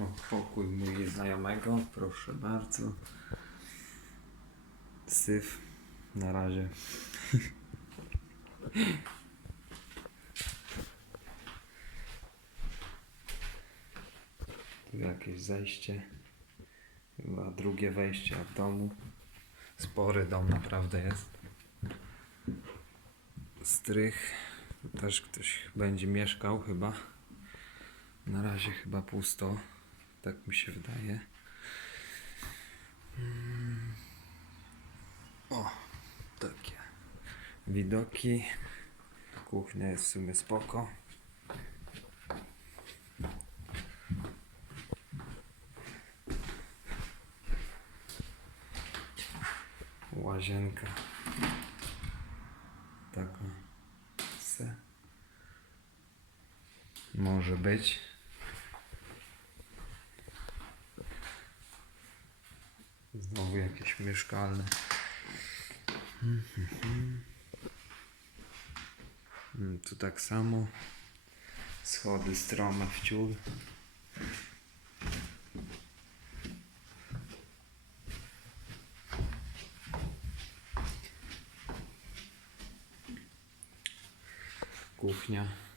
O, pokój mój znajomego, proszę bardzo. Syf na razie. Tu jakieś zejście. Chyba drugie wejście od domu. Spory dom naprawdę jest. Strych. Tu też ktoś będzie mieszkał chyba. Na razie chyba pusto. Tak mi się wydaje. Mm. O, takie widoki. Kuchnia jest w sumie spoko. Łazienka. Taka se. Może być. Jakieś mieszkalne. Mm, Tu tak samo. Schody strome w ciul. Kuchnia.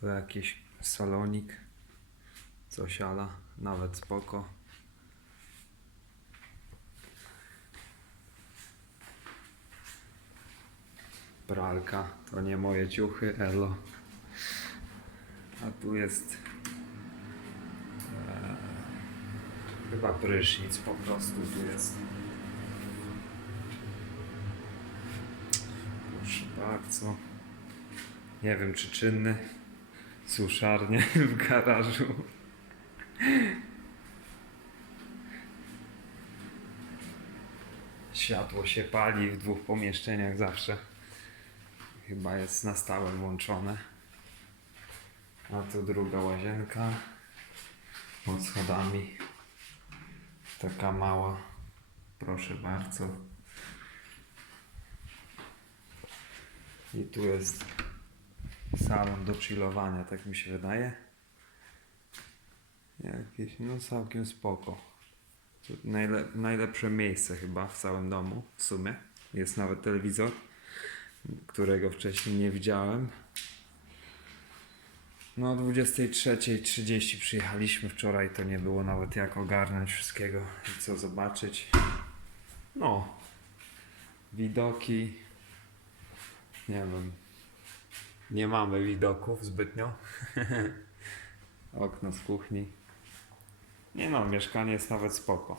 To jakiś salonik. Coś ala, nawet spoko. Pralka, to nie moje ciuchy, elo. A tu jest e, chyba prysznic po prostu tu jest. Proszę bardzo. Nie wiem czy czynny. Suszarnie w garażu. Światło się pali w dwóch pomieszczeniach zawsze. Chyba jest na stałe włączone. A tu druga łazienka. Pod schodami. Taka mała. Proszę bardzo. I tu jest salon do chillowania, tak mi się wydaje. Jakieś, no całkiem spoko. Najle najlepsze miejsce chyba w całym domu, w sumie. Jest nawet telewizor, którego wcześniej nie widziałem. No o 23.30 przyjechaliśmy wczoraj, to nie było nawet jak ogarnąć wszystkiego i co zobaczyć. No, widoki, nie wiem, nie mamy widoków zbytnio. Okno z kuchni. Nie no, mieszkanie jest nawet spoko.